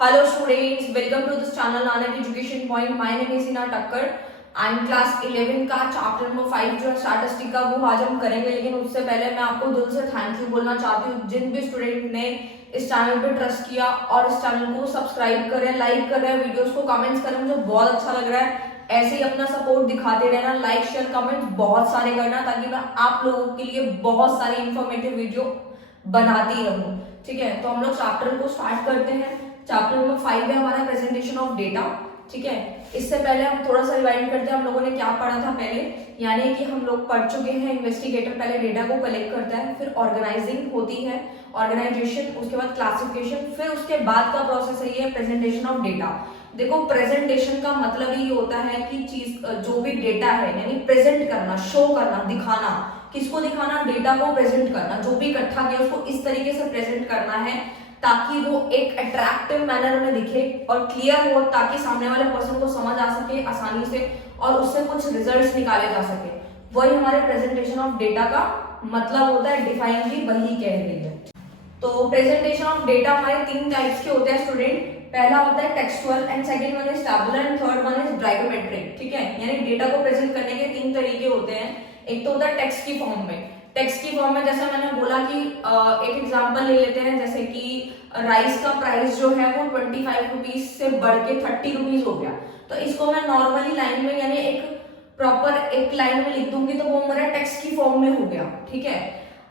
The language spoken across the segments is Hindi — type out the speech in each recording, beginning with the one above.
Hello students, welcome to this channel Nanak Education Point. My name is Hina Takkar. I'm class 11 का चैप्टर नंबर 5 जो है स्टैटिस्टिक का वो आज हम करेंगे, लेकिन उससे पहले मैं आपको दिल से थैंक यू बोलना चाहती हूँ जिन भी स्टूडेंट ने इस चैनल पे ट्रस्ट किया और इस चैनल को सब्सक्राइब करें, लाइक करें, वीडियोस को कमेंट्स करें, मुझे बहुत अच्छा लग रहा है। ऐसे ही अपना सपोर्ट दिखाते रहना, लाइक शेयर कमेंट बहुत सारे करना ताकि मैं आप लोगों के लिए बहुत सारी इंफॉर्मेटिव वीडियो बनाती रहूँ। ठीक है, तो हम लोग चैप्टर को स्टार्ट करते हैं। चैप्टर नंबर 5 है हमारा प्रेजेंटेशन ऑफ डेटा। ठीक है, इससे पहले हम थोड़ा सा रिवाइंड करते हैं हम लोगों ने क्या पढ़ा था पहले। यानी कि हम लोग पढ़ चुके हैं इन्वेस्टिगेटर पहले डेटा को कलेक्ट करता है, फिर ऑर्गेनाइजिंग होती है, ऑर्गेनाइजेशन, उसके बाद क्लासिफिकेशन, फिर उसके बाद का प्रोसेस है ये प्रेजेंटेशन ऑफ डेटा। देखो, प्रेजेंटेशन का मतलब ही होता है कि चीज जो भी डेटा है यानी प्रेजेंट करना, शो करना, दिखाना। किसको दिखाना? डेटा को प्रेजेंट करना। जो भी इकट्ठा किया उसको इस तरीके से प्रेजेंट करना है ताकि वो एक अट्रैक्टिव मैनर में दिखे और क्लियर हो, ताकि सामने वाले पर्सन को समझ आ सके आसानी से और उससे कुछ रिजल्ट्स निकाले जा सके। वही हमारे प्रेजेंटेशन ऑफ डेटा का मतलब होता है। डिफाइन भी वही कह रही है। तो प्रेजेंटेशन ऑफ डेटा हमारे 3 टाइप्स के होते हैं स्टूडेंट। पहला होता है textual and second one is tabular and third one is graphometric. ठीक है, यानी डेटा को प्रेजेंट करने के 3 तरीके होते हैं। एक तो होता है टेक्स्ट की फॉर्म में। टेक्स्ट की फॉर्म में जैसे मैंने बोला कि एक एग्जांपल ले लेते हैं, जैसे कि राइस का प्राइस जो है वो 25 रुपीज से बढ़ के 30 रुपीज हो गया। तो इसको मैं नॉर्मली लाइन में यानी एक प्रॉपर एक लाइन में लिख दूंगी तो वो मेरा टेक्स्ट की फॉर्म में हो गया। ठीक है,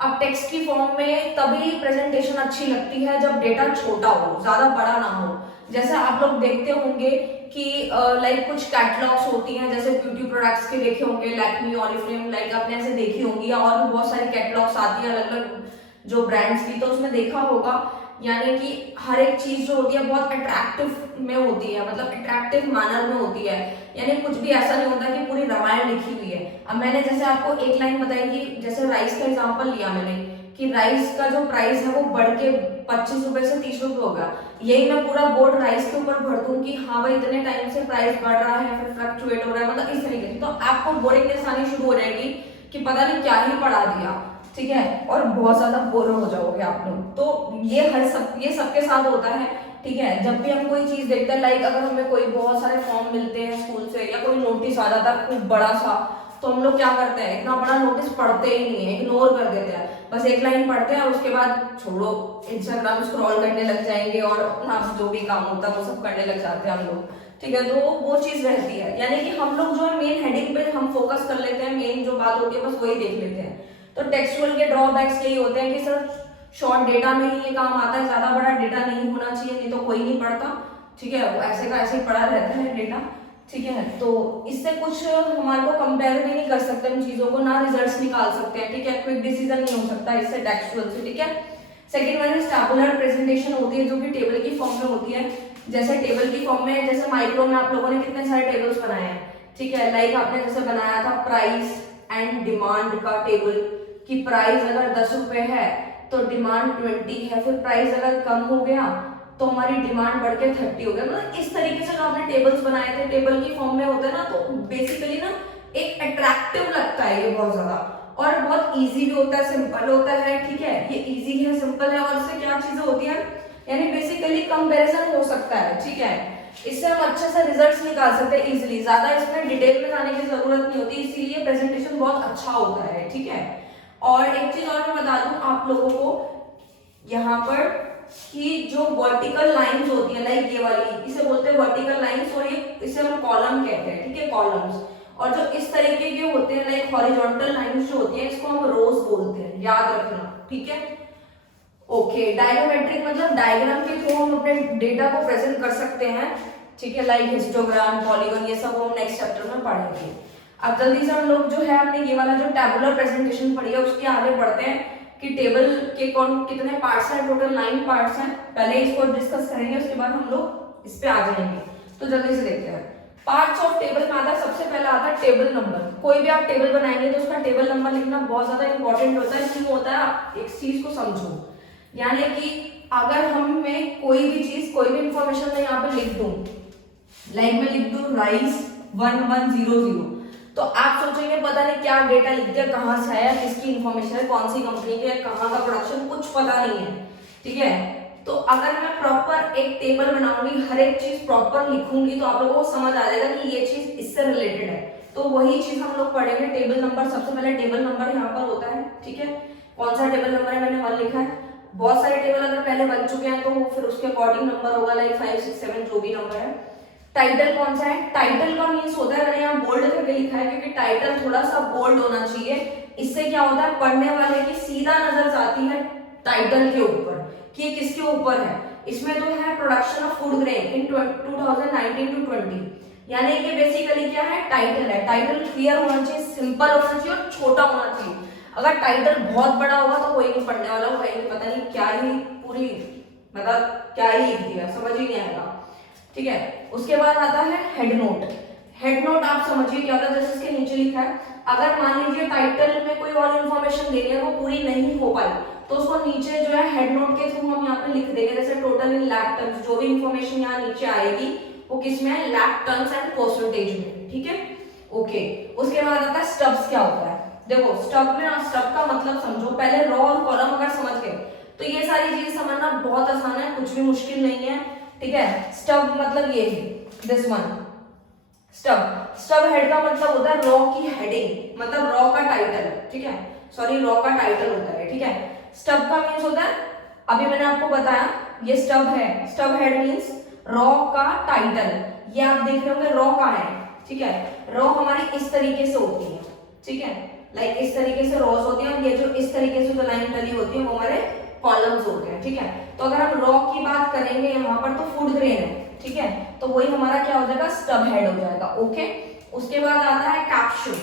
अब टेक्स्ट की फॉर्म में तभी प्रेजेंटेशन अच्छी लगती है जब डेटा छोटा हो, ज्यादा बड़ा ना हो। जैसे आप लोग देखते होंगे कि लाइक कुछ कैटलॉग्स होती हैं, जैसे ब्यूटी प्रोडक्ट्स के देखे होंगे, लैक्मी, ऑरिफ्लेम, लाइक आपने ऐसे देखी होंगी, और भी बहुत सारी कैटलॉग्स आती है अलग अलग जो ब्रांड्स की। तो उसमें देखा होगा यानी कि हर एक चीज जो होती है बहुत अट्रैक्टिव में होती है, मतलब अट्रैक्टिव मैनर में होती है। यानी कुछ भी ऐसा नहीं होता कि पूरी रामायण लिखी हुई है। अब मैंने जैसे आपको एक लाइन बताई कि जैसे राइस का एग्जांपल लिया मैंने कि राइस का जो प्राइस है वो बढ़ के 25 रुपए से 30 रुपए हो गया। यही मैं पूरा बोर्ड राइस के ऊपर भर दूं कि हाँ भाई इतने टाइम से प्राइस बढ़ रहा है, फिर फ्लक्चुएट हो रहा है, मतलब इस तरीके से, तो आपको बोरिंगनेस आनी शुरू हो जाएगी कि पता नहीं क्या ही पढ़ा दिया। ठीक है, और बहुत ज्यादा बोर हो जाओगे आप लोग। तो ये सबके साथ होता है। ठीक है, जब भी हम कोई चीज देखते हैं, लाइक अगर हमें कोई बहुत सारे फॉर्म मिलते हैं स्कूल से या कोई नोटिस आ जाता है खूब बड़ा सा, तो हम लोग क्या करते हैं, इतना बड़ा नोटिस पढ़ते ही नहीं है, इग्नोर कर देते हैं। बस एक लाइन पढ़ते हैं और उसके बाद छोड़ो, इंस्टाग्राम स्क्रॉल करने लग जाएंगे और अपना जो भी काम होता है वो सब करने लग जाते हैं हम लोग। ठीक है, तो वो चीज रहती है। यानी कि हम लोग जो है मेन हेडिंग पे हम फोकस कर लेते हैं, मेन जो बात होती है बस वही देख लेते हैं। तो टेक्सचुअल के ड्रॉबैक्स यही होते हैं कि सर शॉर्ट डेटा में ही ये काम आता है, ज्यादा बड़ा डेटा नहीं होना चाहिए, नहीं तो कोई नहीं पढ़ता। ठीक है, वो ऐसे का ऐसे ही पड़ा रहता है डेटा। ठीक है, तो इससे कुछ हमारे को कंपेयर भी नहीं कर सकते इन चीजों को, ना रिजल्ट्स निकाल सकते हैं। ठीक है, क्विक डिसीजन नहीं हो सकता इससे टेक्सचुअल से। ठीक है, second one is tabular presentation होती है जो कि टेबल की फॉर्म में होती है। जैसे टेबल की फॉर्म में, जैसे माइक्रो में आप लोगों ने कितने सारे टेबल्स बनाए हैं। ठीक है, लाइक आपने जैसे बनाया था प्राइस एंड डिमांड का टेबल कि प्राइस अगर 10 रुपए है तो डिमांड 20 है, फिर प्राइस अगर कम हो गया तो हमारी डिमांड बढ़ के 30 हो गया। मतलब इस तरीके से जो आपने टेबल्स बनाए थे टेबल की फॉर्म में होते हैं ना, तो बेसिकली ना एक अट्रैक्टिव लगता है ये बहुत ज्यादा, और बहुत इजी भी होता है, सिंपल होता है। ठीक है, ये इजी है, सिंपल है, और इससे क्या चीजें होती है यानी बेसिकली कंपेरिजन हो सकता है। ठीक है, इससे हम अच्छे से रिजल्ट्स निकाल सकते हैं इजिली, ज्यादा इसमें डिटेल में जाने की जरूरत नहीं होती, इसीलिए प्रेजेंटेशन बहुत अच्छा होता है। ठीक है, और एक चीज और मैं बता दूं आप लोगों को यहाँ पर कि जो वर्टिकल लाइंस होती है, लाइक ये वाली, इसे बोलते हैं वर्टिकल लाइंस, और ये इसे हम कॉलम कहते हैं। ठीक है, कॉलम्स। और जो इस तरीके के होते हैं लाइक हॉरिजॉन्टल लाइंस जो होती है, इसको हम रोज बोलते हैं, याद रखना। ठीक है, ओके। डायग्रामेट्रिक मतलब डायग्राम के थ्रू हम अपने डेटा को प्रेजेंट कर सकते हैं। ठीक है, लाइक हिस्टोग्राम, पॉलीगन, ये सब हम नेक्स्ट चैप्टर में पढ़ेंगे। अब जल्दी से हम लोग जो है अपने ये वाला जो टैबुलर प्रेजेंटेशन पढ़ी है उसके आगे बढ़ते हैं कि टेबल के कौन कितने पार्ट्स हैं। टोटल 9 पार्ट्स हैं। पहले इसको डिस्कस करेंगे, उसके बाद हम लोग इस पे आ जाएंगे। तो जल्दी से देखते हैं। पार्ट्स ऑफ टेबल में आता है, सबसे पहला आता है टेबल नंबर। कोई भी आप टेबल बनाएंगे तो उसका टेबल नंबर लिखना बहुत ज्यादा इंपॉर्टेंट होता है। क्यों होता है, आप एक चीज को समझो, यानी कि अगर हमें कोई भी चीज, कोई भी इंफॉर्मेशन मैं यहाँ पे लिख दूं, लाइक मैं लिख दूं राइस 1100, तो आप सोचेंगे पता नहीं क्या डेटा लिख दिया, कहाँ से आया, किसकी इंफॉर्मेशन है, कौन सी कंपनी की है, कहाँ का प्रोडक्शन, कुछ पता नहीं है। ठीक है, तो अगर मैं प्रॉपर एक टेबल बनाऊंगी, हर एक चीज प्रॉपर लिखूंगी, तो आप लोगों को समझ आ जाएगा कि ये चीज इससे रिलेटेड है। तो वही चीज हम लोग पढ़ेंगे। टेबल नंबर, सबसे पहले टेबल नंबर यहाँ पर होता है, ठीक है। कौन सा टेबल नंबर है, मैंने 1 लिखा है। बहुत सारे टेबल अगर पहले बन चुके हैं तो वो फिर उसके अकॉर्डिंग नंबर होगा, लाइक 5 6 7 जो भी नंबर है। टाइटल कौन सा है, टाइटल का मीन्स होता है, मैंने यहाँ बोल्ड करके लिखा है क्योंकि टाइटल थोड़ा सा बोल्ड होना चाहिए। इससे क्या होता है, पढ़ने वाले की सीधा नजर जाती है टाइटल के ऊपर कि ये किसके ऊपर है। इसमें तो है production of food grain in 2019 to 20, यानी कि बेसिकली क्या है, टाइटल है। टाइटल क्लियर होना चाहिए, सिंपल होना चाहिए और छोटा होना चाहिए। अगर टाइटल बहुत बड़ा होगा तो कोई नहीं पढ़ने वाला, वो कहेंगे पता नहीं क्या ही पूरी, मतलब क्या ही लिख दिया, समझ ही नहीं आएगा, ठीक है। उसके बाद आता है हेड नोट। हेड नोट आप समझिए क्या होता है, जैसे इसके नीचे लिखा है, अगर मान लीजिए टाइटल में कोई और इन्फॉर्मेशन देनी है वो पूरी नहीं हो पाई तो उसको नीचे जो है हेड नोट के थ्रू हम यहाँ पे लिख देंगे। जैसे टोटल इन लाख टन्स, जो भी इन्फॉर्मेशन यहाँ नीचे आएगी वो किसमें है, लाख टन्स एंड परसेंटेज में, ठीक है, ओके। उसके बाद आता है स्टब्स। क्या होता है, देखो स्टब में, स्टब का मतलब समझो, पहले रो और कॉलम अगर समझ गए तो ये सारी चीज समझना बहुत आसान है, कुछ भी मुश्किल नहीं है, ठीक है। स्टब मतलब ये है, this one stub. Stub head का मतलब होता है रॉ की हेडिंग, मतलब रॉ का टाइटल, ठीक है, सॉरी रॉ का टाइटल होता है, ठीक है। स्टब का मीन्स होता है, अभी मैंने आपको बताया ये स्टब है, स्टब हेड मीन्स रॉ का टाइटल। ये आप देख रहे होंगे रॉ का है, ठीक है। रॉ हमारी इस तरीके से होती है, ठीक है, लाइक इस तरीके से रॉस होती है, और ये जो इस तरीके से जो लाइन डली होती है वो हमारे कॉलम्स होते हैं, ठीक है। तो अगर हम रॉ की बात करेंगे यहाँ पर तो फूड ग्रेन है, ठीक है, तो वही हमारा क्या हो जाएगा, स्टब हेड हो जाएगा, ओके। उसके बाद आता है कैप्शन।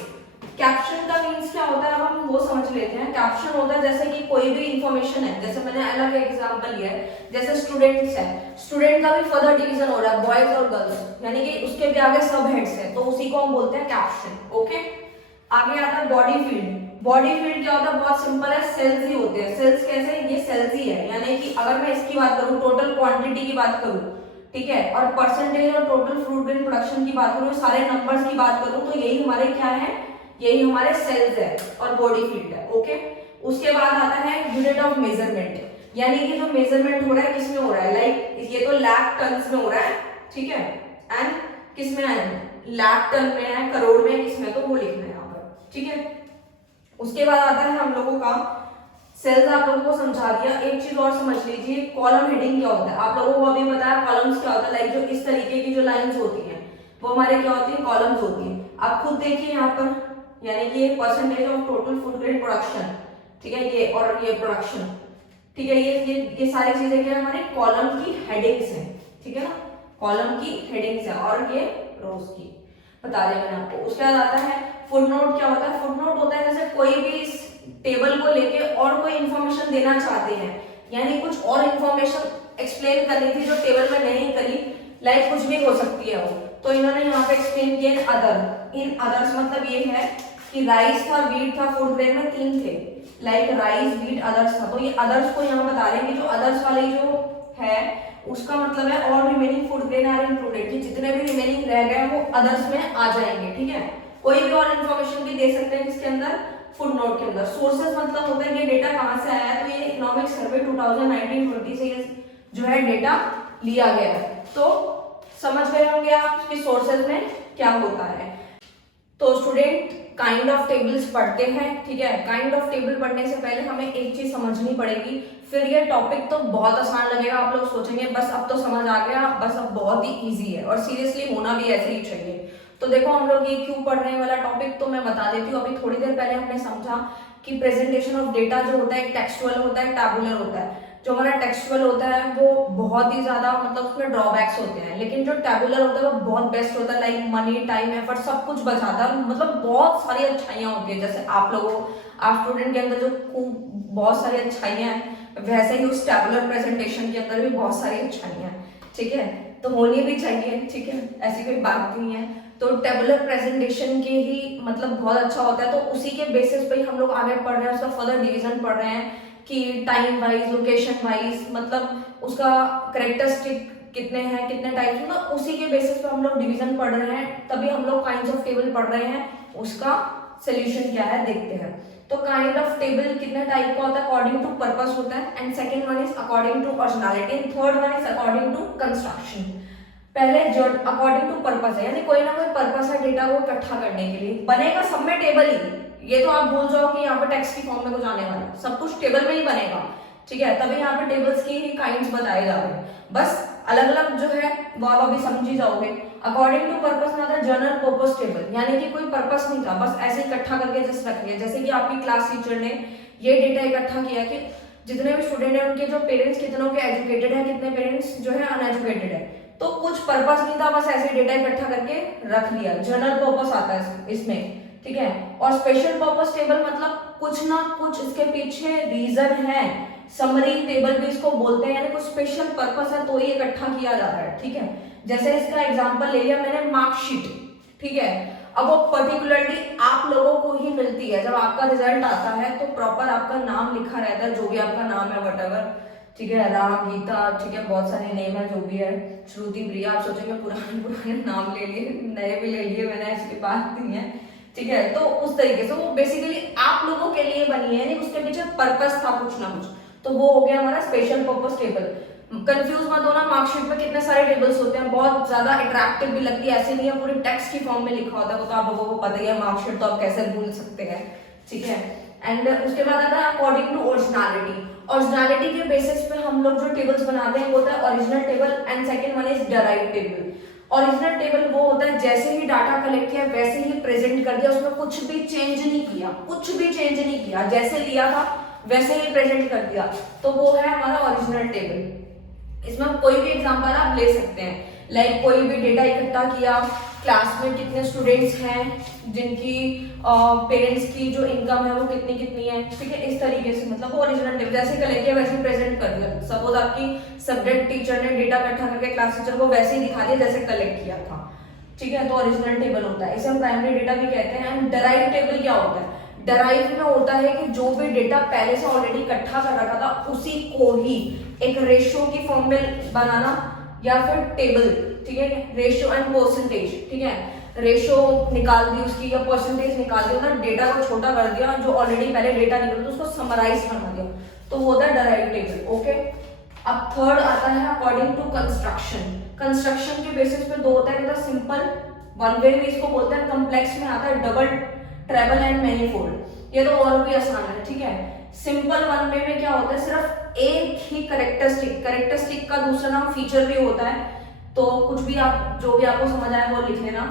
कैप्शन का मीन्स क्या होता है, अब हम वो समझ लेते हैं। कैप्शन होता है जैसे कि कोई भी इंफॉर्मेशन है, जैसे मैंने अलग एग्जांपल लिया है, जैसे स्टूडेंट्स है, स्टूडेंट का भी फर्दर डिवीजन हो रहा है, बॉयज और गर्ल्स, यानी कि उसके भी आगे सब हेड्स है, तो उसी को हम बोलते हैं कैप्शन, ओके। आगे आता है बॉडी फील्ड। बॉडी फील्ड क्या होता है, बहुत सिंपल है, सेल्स ही होते हैं। सेल्स कैसे, ये सेल्स ही है, यानी कि अगर मैं इसकी बात करूं, टोटल क्वांटिटी की बात करूं, ठीक है, और परसेंटेज और टोटल फ्रूट ग्रेन प्रोडक्शन की बात करूं, सारे नंबर्स की बात करूं, तो यही हमारे क्या है, यही हमारे सेल्स है और बॉडी फील्ड है, ओके। उसके बाद आता है यूनिट ऑफ मेजरमेंट, यानी कि जो मेजरमेंट हो रहा है किसमें हो रहा है, लाइक ये तो लाख टन्स में हो रहा है, ठीक है, एंड किसमें है, लाख टन में है, करोड़ में, किसमें, तो वो लिखना है यहाँ पर, ठीक है। उसके बाद आता है हम लोगों का सेल्स, आप लोगों को समझा दिया। एक चीज और समझ लीजिए, कॉलम हेडिंग क्या होता है, आप लोगों को अभी बताया कॉलम्स क्या होता है, लाइक जो इस तरीके की जो लाइंस होती हैं वो हमारे क्या होती है, कॉलम्स होती है। आप खुद देखिए यहाँ पर, यानी कि ये percentage of total food grain production, ठीक है, ये और ये प्रोडक्शन, ठीक है, ये सारी चीजें क्या है, हमारे कॉलम की हेडिंग्स हैं, ठीक है ना, कॉलम की हेडिंग्स है, और ये रोज की बता दिया मैंने आपको। उसके बाद आता है फुटनोट। क्या होता है, फुटनोट होता है जैसे कोई भी इस टेबल को लेके और कोई इंफॉर्मेशन देना चाहते हैं, यानी कुछ और इंफॉर्मेशन एक्सप्लेन करनी थी जो टेबल में नहीं करी, लाइक कुछ भी हो सकती है वो, तो इन्होंने यहाँ पे एक्सप्लेन किया इन अदर। इन अदर्स मतलब ये है कि राइस था, व्हीट था, फूड ग्रेन में 3 थे, लाइक राइस, व्हीट, अदर्स था, तो ये अदर्स को यहाँ बता रहे हैं कि जो अदर्स वाली जो है उसका मतलब है all remaining food grain are included, कि जितने भी रिमेनिंग रह गए वो अदर्स में आ जाएंगे, ठीक है। कोई भी और इन्फॉर्मेशन भी दे सकते हैं इसके अंदर, फुट नोट के अंदर। सोर्सेज मतलब होता है कि डेटा कहाँ से आया है, तो ये इकोनॉमिक सर्वे 2019-20 से जो है डेटा लिया गया है। तो समझ गए होंगे आप कि सोर्सेज में क्या होता है। तो स्टूडेंट काइंड ऑफ टेबल्स पढ़ते हैं, ठीक है। काइंड ऑफ टेबल पढ़ने से पहले हमें एक चीज समझनी पड़ेगी, फिर ये टॉपिक तो बहुत आसान लगेगा, आप लोग सोचेंगे बस अब तो समझ आ गया, बस अब बहुत ही इजी है, और सीरियसली होना भी ऐसे ही चाहिए। तो देखो हम लोग ये क्यों पढ़ रहे हैं वाला टॉपिक तो मैं बता देती हूँ। अभी थोड़ी देर पहले हमने समझा कि प्रेजेंटेशन ऑफ डेटा जो होता है टेक्सचुअल होता है, टैबुलर होता है। जो हमारा टेक्सचुअल होता है वो बहुत ही ज्यादा मतलब उसमें ड्रॉबैक्स होते हैं, लेकिन जो टैबुलर होता है वो बहुत बेस्ट होता है, लाइक मनी, टाइम, एफर्ट सब कुछ बचाता है, मतलब बहुत सारी अच्छाइयाँ होती है। जैसे आप स्टूडेंट के अंदर जो बहुत सारी अच्छाइयाँ हैं, वैसे ही उस टैबुलर प्रेजेंटेशन के अंदर भी बहुत सारी अच्छाइयाँ हैं, ठीक है, तो होनी भी चाहिए, ठीक है, ऐसी कोई बात नहीं है। तो टेबुलर प्रेजेंटेशन के ही मतलब बहुत अच्छा होता है, तो उसी के बेसिस पे ही हम लोग आगे पढ़ रहे हैं, उसका फर्दर डिवीजन पढ़ रहे हैं कि टाइम वाइज, लोकेशन वाइज, मतलब उसका करेक्टरिस्टिक कितने हैं, कितने टाइप्स, मतलब उसी के बेसिस पे हम लोग डिवीजन पढ़ रहे हैं, तभी हम लोग काइंड्स ऑफ टेबल पढ़ रहे हैं, उसका सोल्यूशन क्या है देखते हैं। तो काइंड ऑफ टेबल कितने टाइप का होता है, अकॉर्डिंग टू पर्पस होता है, and second one is according to personality, and third one is according to construction. पहले जो अकॉर्डिंग टू पर्पस है, यानी कोई ना कोई पर्पस है डेटा को इकट्ठा करने के लिए, बनेगा सब में टेबल ही। ये तो आप भूल जाओ कि यहाँ पर टेक्स्ट की फॉर्म में कुछ आने वाला है, सब कुछ टेबल में ही बनेगा, ठीक है। तभी यहाँ पे टेबल्स की ही काइंड्स बताए जा रहे हैं, बस अलग अलग जो है वो आप अभी समझ ही जाओगे। अकॉर्डिंग टू पर्पस में आता है जनरल पर्पस टेबल, यानी कि कोई पर्पस नहीं था, बस ऐसे इकट्ठा करके जस्ट रख लिया। जैसे कि आपकी क्लास टीचर ने ये डेटा इकट्ठा किया कि जितने भी स्टूडेंट हैं उनके जो पेरेंट्स कितनों के एजुकेटेड है, कितने पेरेंट्स जो है अनएजुकेटेड है, तो कुछ पर्पस नहीं था, बस ऐसे डेटा इकट्ठा करके रख लिया। जनरल पर्पस आता है इसमें, ठीक है। और स्पेशल पर्पस टेबल मतलब कुछ ना कुछ इसके पीछे रीजन है, समरी टेबल भी इसको बोलते हैं, यानी कुछ स्पेशल पर्पस है तो ये इकट्ठा किया जा रहा है, ठीक है। जैसे इसका एग्जांपल ले लिया मैंने मार्कशीट, ठीक है। अब वो पर्टिकुलरली आप लोगों को ही मिलती है, जब आपका रिजल्ट आता है तो प्रॉपर आपका नाम लिखा रहता है, जो भी आपका नाम है वटएवर, ठीक है, राम, गीता, ठीक है, बहुत सारे नेम है, जो भी है, श्रुति, प्रिया। आप सोचेंगे पुराने पुराने नाम ले लिए, नए भी ले लिए मैंने, ऐसी बात नहीं है, ठीक है। तो उस तरीके से वो बेसिकली आप लोगों के लिए बनी है, उसके पीछे पर्पस था कुछ ना कुछ, तो वो हो गया हमारा स्पेशल पर्पस टेबल। कंफ्यूज मत होना, मार्कशीट में कितने सारे टेबल्स होते हैं, बहुत ज्यादा अट्रैक्टिव भी लगती है, ऐसे नहीं है पूरी टेक्स्ट की फॉर्म में लिखा होता है, वो तो आप लोगों को पता ही है, मार्कशीट तो आप कैसे भूल सकते हैं, ठीक है। एंड उसके बाद आता है अकॉर्डिंग टू ओरिजिनलिटी। ओरिजिनलिटी के बेसिस पे हम लोग जो टेबल्स बनाते हैं वो होता है original table, and second one is derived table. Original table वो होता है जैसे ही डाटा कलेक्ट किया वैसे ही प्रेजेंट कर दिया, उसमें कुछ भी चेंज नहीं किया, कुछ भी चेंज नहीं किया, जैसे लिया था वैसे ही प्रेजेंट कर दिया, तो वो है हमारा ओरिजिनल टेबल। इसमें कोई भी एग्जांपल आप ले सकते हैं, लाइक कोई भी डेटा इकट्ठा किया, क्लास में कितने स्टूडेंट्स हैं, जिनकी पेरेंट्स की जो इनकम है वो कितनी कितनी है, ठीक है, इस तरीके से, मतलब वो ओरिजिनल टेबल जैसे कलेक्ट किया वैसे प्रेजेंट कर दिया। सपोज आपकी सब्जेक्ट टीचर ने डेटा इकट्ठा करके क्लास टीचर को वैसे ही दिखा दिया जैसे कलेक्ट किया था, ठीक है, तो ओरिजिनल टेबल होता है, इसे हम प्राइमरी डेटा भी कहते हैं। एंड डेराइव्ड टेबल क्या होता है, डेराइव में होता है कि जो भी डेटा पहले से ऑलरेडी इकट्ठा कर रखा था उसी को ही एक रेशियो की फॉर्म में बनाना, या फिर टेबल, ठीक है, रेशियो एंड परसेंटेज, ठीक है, रेशियो निकाल दी उसकी या परसेंटेज निकाल दी, मतलब डेटा को छोटा कर दिया, जो ऑलरेडी पहले डेटा निकला था उसको समराइज बना दिया, तो वो होता है डेराइव टेबल, ओके। अब थर्ड आता है अकॉर्डिंग टू कंस्ट्रक्शन। कंस्ट्रक्शन के बेसिस पे दो होता है, सिंपल वन वे भी इसको बोलते हैं, कॉम्प्लेक्स में आता है डबल, ट्रेबल एंड मैनीफोल्ड, ये तो और भी आसान है, ठीक है। सिंपल वन वे में क्या होता है, सिर्फ एक ही करेक्टरिस्टिक का दूसरा नाम फीचर भी होता है, तो कुछ भी आप जो भी आपको समझ आए वो लिख लेना।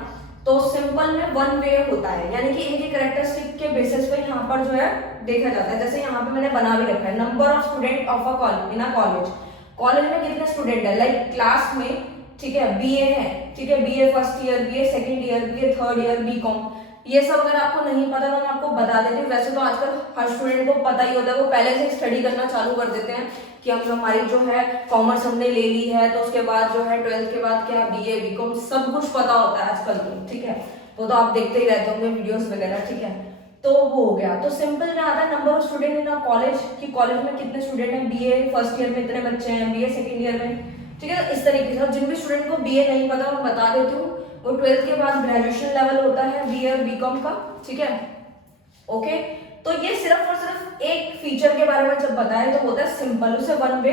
तो सिंपल में वन वे होता है, यानी कि एक ही करेक्टरिस्टिक के बेसिस पे यहाँ पर जो है देखा जाता है। जैसे यहाँ पे मैंने बना भी रखा है, number of student of a college, in a college, college में कितने स्टूडेंट है, लाइक क्लास में, ठीक है, बीए है, ठीक है, BA first year, BA second year, BA third year, BCom, ये सब अगर आपको नहीं पता तो मैं आपको बता देती हूँ। वैसे तो आजकल हर स्टूडेंट को पता ही होता है, वो पहले से स्टडी करना चालू कर देते हैं कि हम हमारी जो है कॉमर्स हमने ले ली है, तो उसके बाद जो है 12th के बाद क्या बीए बीकॉम सब कुछ पता होता है आजकल तो, ठीक है, वो तो आप देखते ही रहते होंगे वीडियोस वगैरह, ठीक है। तो वो हो गया। तो सिंपल में आता है number of student in a college, कि कॉलेज में कितने स्टूडेंट हैं, बीए फर्स्ट ईयर में इतने बच्चे हैं, बीए सेकंड ईयर में, ठीक है, इस तरीके से। जिन भी स्टूडेंट को बीए नहीं पता मैं बता देती हूँ, वो 12th के बाद ग्रेजुएशन लेवल होता है बीए और बीकॉम का, ठीक है, ओके। तो ये सिर्फ और सिर्फ एक फीचर के बारे में जब बताए तो होता है सिंपल, उसे वन वे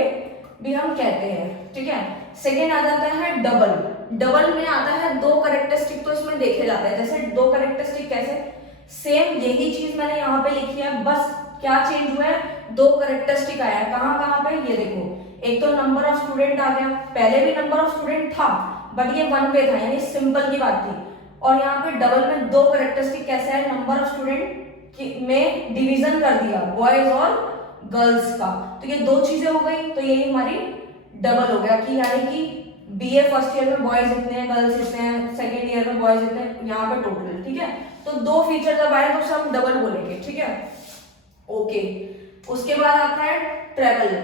भी हम कहते हैं, ठीक है। सेकेंड आ जाता है डबल। डबल में आता है दो करेक्टरिस्टिक तो इसमें देखे जाते हैं। जैसे दो करेक्टरिस्टिक कैसे, सेम यही चीज मैंने यहाँ पे लिखी है, बस क्या चेंज हुआ है, दो करेक्टरिस्टिक आया है। कहाँ कहाँ पे, ये देखो, एक तो नंबर ऑफ स्टूडेंट आ गया, पहले भी नंबर ऑफ स्टूडेंट था बट ये वन वे था, यानी सिंपल की बात थी। और यहाँ पे डबल में दो करेक्टरिस्टिक कैसे है, नंबर ऑफ स्टूडेंट में डिवीजन कर दिया बॉयज और गर्ल्स का, तो ये दो चीजें हो गई, तो यही हमारी डबल हो गया, कि यानी कि बीए फर्स्ट ईयर में बॉयज इतने हैं, गर्ल्स इतने हैं, सेकेंड ईयर में बॉयज इतने हैं, यहाँ पे टोटल, ठीक है। तो दो फीचर जब आए तो उसे हम डबल बोलेंगे, ठीक है, ओके। उसके बाद आता है ट्रेवल।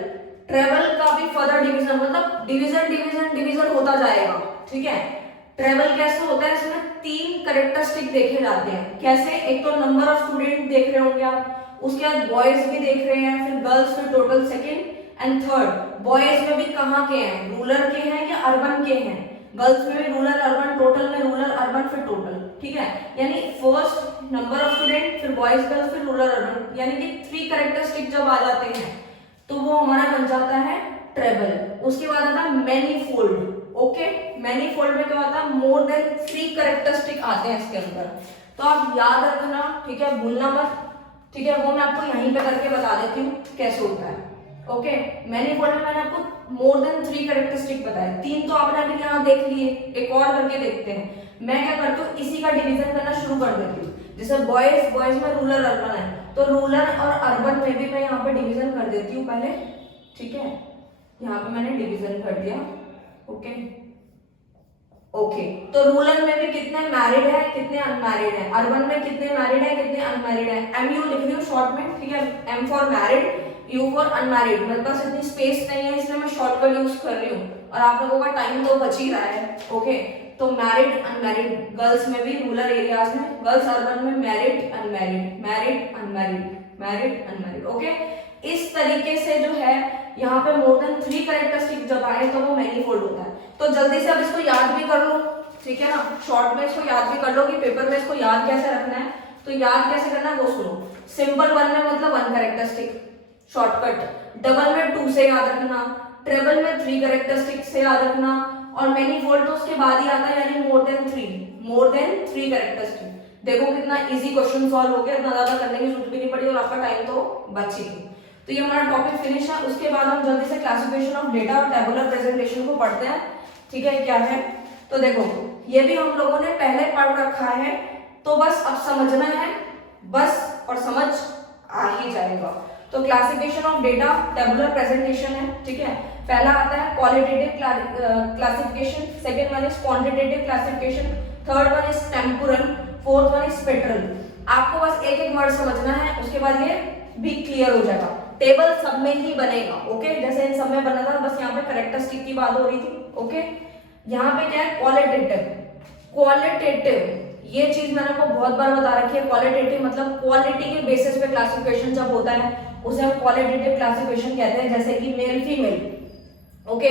ट्रेवल का भी फर्दर डिवीजन, मतलब डिवीजन डिवीजन डिवीजन होता जाएगा, ठीक है। ट्रेवल कैसे होता है, इसमें तीन करेक्टरिस्टिक देखे जाते हैं। कैसे, एक तो नंबर ऑफ स्टूडेंट देख रहे होंगे आप, उसके बाद बॉयज भी देख रहे हैं, फिर गर्ल्स में total, second and third boys में भी कहाँ के हैं, रूरल के हैं या अर्बन के हैं, गर्ल्स में भी रूरल अर्बन, टोटल में रूरल अर्बन फिर टोटल, ठीक है। यानी फर्स्ट नंबर ऑफ स्टूडेंट, फिर बॉयज गर्ल्स, फिर रूरल अर्बन, यानी कि 3 कैरेक्टरिस्टिक जब आ जाते हैं तो वो हमारा बन जाता है ट्रेबल। उसके बाद आता है मैनीफोल्ड। ओके, मैनीफोल्ड में क्या होता है, मोर देन 3 कैरेक्टरिस्टिक आते हैं इसके अंदर। तो आप याद रखना, ठीक है, भूलना मत, ठीक है। वो मैं आपको यहीं पे करके बता देती हूँ कैसे होता है। ओके, मैनीफोल्ड में मैंने आपको मोर देन 3 कैरेक्टरिस्टिक बताया, 3 तो आपने अभी यहाँ देख लिए, एक और करके देखते हैं। मैं क्या करती हूँ, इसी का डिवीजन करना शुरू कर देती हूँ। जैसे बॉयज में रूरल अर्बन है, तो रूरल और अर्बन में भी मैं यहाँ पे डिवीजन कर देती हूँ पहले, ठीक है। यहाँ पे मैंने डिवीजन कर दिया। ओके ओके, तो रूरल में भी कितने मैरिड है, कितने अनमैरिड है, अर्बन में कितने मैरिड है, कितने अनमैरिड है। एमयू लिख रही हूँ शॉर्ट में, ठीक है, M for married, U for unmarried. मेरे पास इतनी स्पेस नहीं है इसलिए मैं शॉर्टकट यूज कर रही हूँ और आप लोगों का टाइम तो बच ही रहा है। ओके, तो मैरिड अनमैरिड, गर्ल्स में भी रूरल एरियाज में, गर्ल्स अर्बन में married unmarried, married unmarried, married unmarried. Okay, इस तरीके से जो है यहाँ पे मोर देन 3 कैरेक्टरिस्टिक जब आए तो वो मैनीफोल्ड होता है। तो जल्दी से अब इसको याद भी कर लो, ठीक है ना, शॉर्ट में इसको याद भी कर लो कि पेपर में इसको याद कैसे रखना है। तो याद कैसे करना है वो सुनो। सिंपल 1 में मतलब 1 कैरेक्टरिस्टिक, शॉर्टकट। डबल में 2 से याद रखना, ट्रिपल में 3 कैरेक्टरिस्टिक से याद रखना, और मैनीफोल्ड तो उसके बाद ही आता है, यानी मोर देन 3 कैरेक्टरिस्टिक। देखो कितना इजी क्वेश्चन सॉल्व हो गया, इतना ज्यादा करने की जरूरत भी नहीं पड़ी और आपका टाइम तो बच ही गया। तो ये हमारा टॉपिक फिनिश है। उसके बाद हम जल्दी से क्लासिफिकेशन ऑफ डेटा और टेबुलर प्रेजेंटेशन को पढ़ते हैं, ठीक है। क्या है तो देखो, ये भी हम लोगों ने पहले पढ़ रखा है, तो बस अब समझना है, बस, और समझ आ ही जाएगा। तो classification of data, tabular presentation है, ठीक है। पहला आता है qualitative classification, second one is quantitative classification, third one is temporal, fourth one is spectral. आपको बस एक एक वर्ड समझना है, उसके बाद ये भी क्लियर हो जाएगा। टेबल सब में ही बनेगा, ओके, जैसे इन सब में बना था, बस यहाँ पे कैरेक्टरिस्टिक की बात हो रही थी। ओके, यहाँ पे क्या है, क्वालिटेटिव, ये चीज मैंने आपको बहुत बार बता रखी है। क्वालिटेटिव मतलब क्वालिटी के बेसिस पे क्लासिफिकेशन जब होता है उसे हम क्वालिटेटिव क्लासिफिकेशन कहते हैं। जैसे कि male female, okay,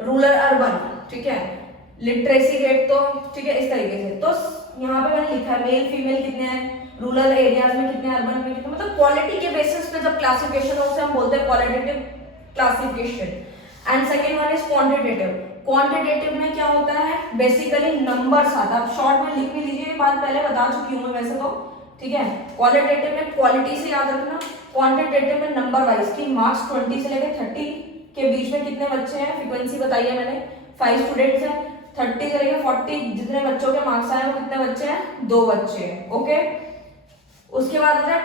rural urban, ठीक है, लिटरेसी रेट, तो ठीक है, इस तरीके से। तो यहाँ पे मैंने लिखा है मेल फीमेल कितने हैं, रूरल एरियाज में कितने, अर्बन में कितने, मतलब क्वालिटी के बेसिस पे जब क्लासिफिकेशन हो उसे हम बोलते हैं qualitative classification. And second one is quantitative. Quantitative में क्या होता है, बेसिकली नंबर्स आता है। आप शॉर्ट में लिख भी लीजिए, ये बात पहले बता चुकी हूँ मैं वैसे तो, ठीक है। क्वालिटेटिव में क्वालिटी से याद रखना, क्वांटिटेटिव में नंबर वाइज की मार्क्स 20 से लेकर 30 के बीच में कितने बच्चे हैं, फ्रीक्वेंसी बताई है मैंने, 5 स्टूडेंट्स हैं, 30 से लेकर 40 जितने बच्चों के मार्क्स आए वो कितने बच्चे हैं, 2 बच्चे हैं। ओके, उसके बाद आता है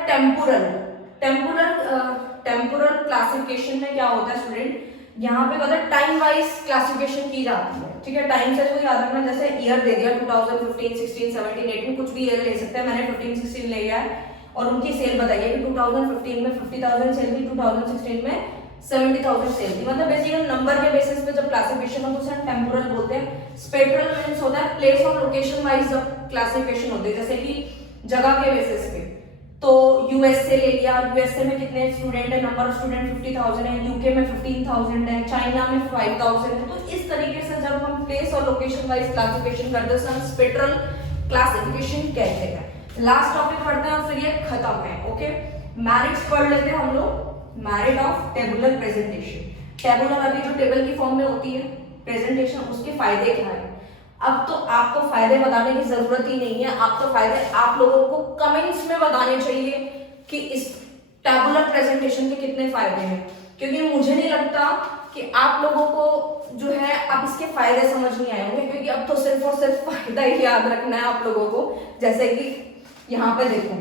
टेम्पोरल क्लासिफिकेशन में क्या होता है स्टूडेंट, यहाँ पे होता है टाइम वाइज क्लासिफिकेशन की जाती है, ठीक है। टाइम से तो याद रखना, जैसे ईयर दे दिया 2015, 16, 17, 18, कुछ भी ईयर ले सकते हैं। मैंने 15, 16 ले लिया है और उनकी सेल बताई है कि 2015 में 50,000 सेल थी, 2016 में 70,000 सेल थी। मतलब बेसिकली नंबर के बेसिस पे जब क्लासिफिकेशन हो तो उसे टेम्पोरल बोलते हैं। स्पेक्ट्रल मींस होता है प्लेस और लोकेशन वाइज जब क्लासिफिकेशन होती है, जैसे कि जगह के बेसिस पे। तो यूएसए ले लिया, यूएसए में कितने स्टूडेंट है, नंबर ऑफ स्टूडेंट 50,000 है, यूके में 15,000 है, चाइना में 5,000 है। तो इस तरीके से जब हम प्लेस और लोकेशन वाइज क्लासिफिकेशन करते हैं हम स्पेक्ट्रल क्लासिफिकेशन कहते हैं। लास्ट टॉपिक पढ़ते हैं और फिर ये खत्म है। ओके, मैरिट्स पढ़ लेते हैं हम लोग। Merit of tabular presentation, tabular अभी जो टेबल की फॉर्म में होती है प्रेजेंटेशन, उसके फायदे क्या है। अब तो आपको फायदे बताने की जरूरत ही नहीं है, आप तो फायदे आप लोगों को कमेंट्स में बताने चाहिए कि इस टेबुलर प्रेजेंटेशन के कितने फायदे हैं, क्योंकि मुझे नहीं लगता कि आप लोगों को जो है अब इसके फायदे समझ नहीं आए होंगे, क्योंकि अब तो सिर्फ और सिर्फ फायदा ही याद रखना है आप लोगों को। जैसे कि यहाँ पे देखो,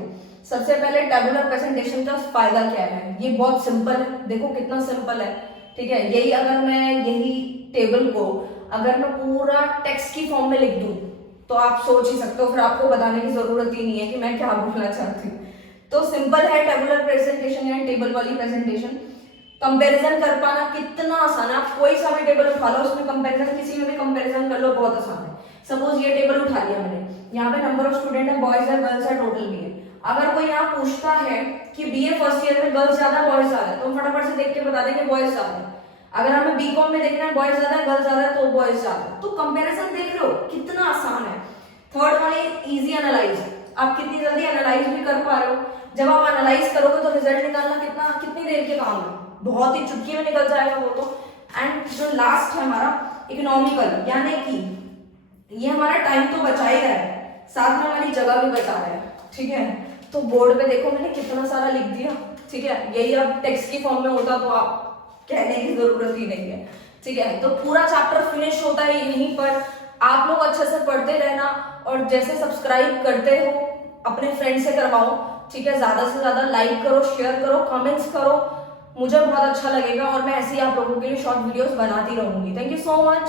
सबसे पहले टेबुलर प्रेजेंटेशन का फायदा क्या है, ये बहुत सिंपल है, देखो कितना सिंपल है, ठीक है। यही अगर मैं यही टेबल को अगर मैं पूरा टेक्स्ट की फॉर्म में लिख दूं तो आप सोच ही सकते हो, फिर आपको बताने की जरूरत ही नहीं है कि मैं क्या बोलना चाहती हूँ। तो सिंपल है टेबुलर प्रेजेंटेशन या टेबल वाली प्रेजेंटेशन। कंपैरिजन कर पाना कितना आसान है, आप कोई सा भी टेबल उठा लो, उसमें कंपैरिजन, किसी में भी कंपैरिजन कर लो, बहुत आसान है। सपोज ये टेबल उठा लिया मैंने, यहाँ पे नंबर ऑफ स्टूडेंट है, बॉयज है, गर्ल्स है, टोटल भी है। अगर कोई यहाँ पूछता है कि बीए फर्स्ट ईयर में गर्ल्स ज्यादा बॉयज ज्यादा, तो फटाफट से देख के बता देंगे बॉयज ज्यादा। अगर हमें बीकॉम में देखना है बॉयज ज्यादा है, गर्ल्स ज्यादा है, तो बॉयज ज्यादा है। तो कंपैरिजन देख रहे हो कितना आसान है। थर्ड वन है इजी एनालाइज, आप कितनी जल्दी एनालाइज भी कर पा रहे हो। जब आप एनालाइज करोगे तो रिजल्ट निकालना कितनी देर के काम है, बहुत ही चुटकी में निकल जाएगा वो तो। एंड जो लास्ट है हमारा इकोनॉमिकल, यानी कि ये हमारा टाइम तो बचा ही रहा है, साथ में हमारी जगह भी बचा रहा है, ठीक है। तो बोर्ड पे देखो मैंने कितना सारा लिख दिया, ठीक है। यही अब टेक्स्ट की फॉर्म में होता तो आप कहने की जरूरत ही नहीं है, ठीक है। तो पूरा चैप्टर फिनिश होता है यहीं पर। आप लोग अच्छे से पढ़ते रहना, और जैसे सब्सक्राइब करते हो अपने फ्रेंड से करवाओ, ठीक है। ज्यादा से ज्यादा लाइक करो, शेयर करो, कमेंट्स करो, मुझे बहुत अच्छा लगेगा। और मैं ऐसे ही आप लोगों के लिए शॉर्ट वीडियोस बनाती रहूंगी। Thank you so much.